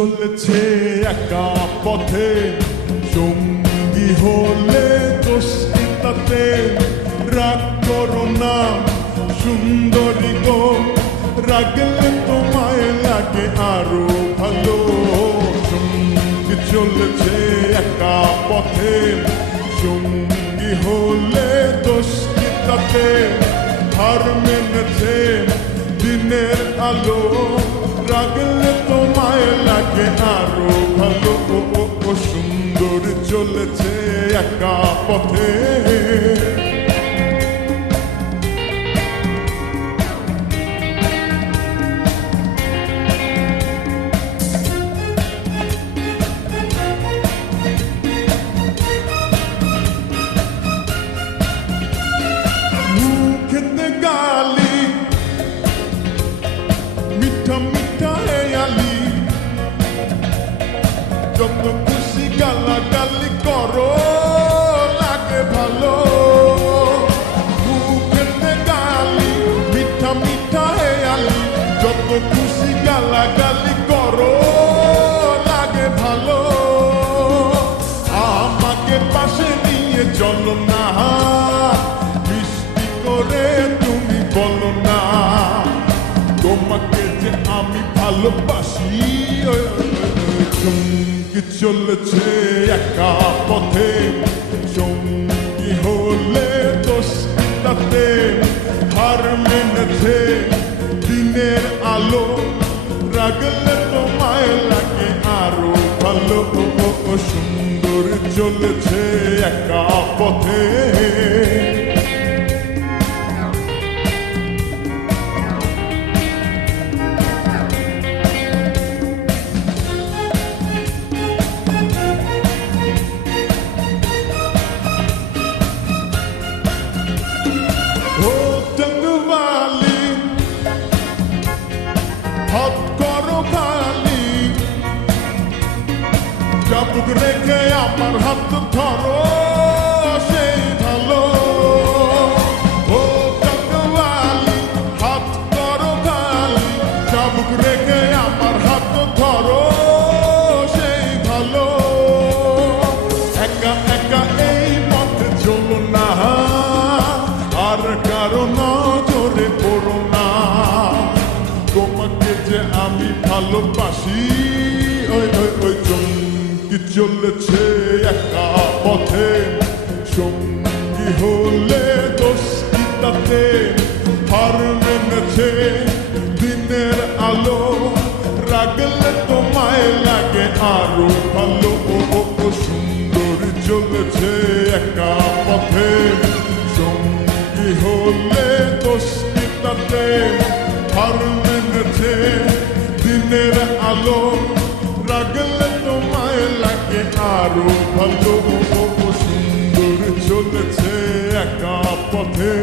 চলেছে একা পথে, সঙ্গী হলে দোষ কি তাতে? রাগ করো না সুন্দরী গো, রাগলে তোমায় লাগে আরো ভালো। সঙ্গী চলেছে একা পথে, সঙ্গী হলে দোষ কি তাতে? হার মেনেছে দিনের আলো, রাগলে তোমায় লাগে আরো ভালো। ও সুন্দর চলেছে একা পথে। মুখেতে গালি মিঠা মিঠা হেয়ালি, যত খুশি গালাগালি করো লাগে ভালো। মুখেতে গালি মিঠা মিঠা হেয়ালি, যত খুশি গালাগালি করো লাগে ভালো। আমাকে পাশে নিয়ে চলো না, মিষ্টি করে তুমি বলো না তোমাকে যে আমি ভালোবাসি। সঙ্গী চলেছে একা পথে, সঙ্গী হলে দোষ কি তাতে? হার মেনেছে দিনের আলো, রাগলে তোমায় লাগে আরো ভালো। সুন্দর চলেছে একা পথে। হাত করো খালি, চাবুক রেখে আমার হাত ধরো সেই ভালো। ও চাঁদওয়ালি হাত করো খালি, চাবুক রেখে আমার হাত ধরো সেই ভালো। একা একা এই পথে চলো না, আর কারো নজরে পড়ো না তোমাকে যে আমি ভালোবাসি। ওই ওই ওই সঙ্গী চলেছে একা পথে, সঙ্গী হলে দোষ কি তাতে? হার মেনেছে দিনের আলো, রাগলে তোমায় লাগে আরো ভালো। সুন্দর চলেছে একা পথে, সঙ্গী হলে দোষ কি তাতে? হার মেনেছে দিনের আলো, রাগলে তোমায় লাগে আরো ভালো। সুন্দর চলেছে একা পথে।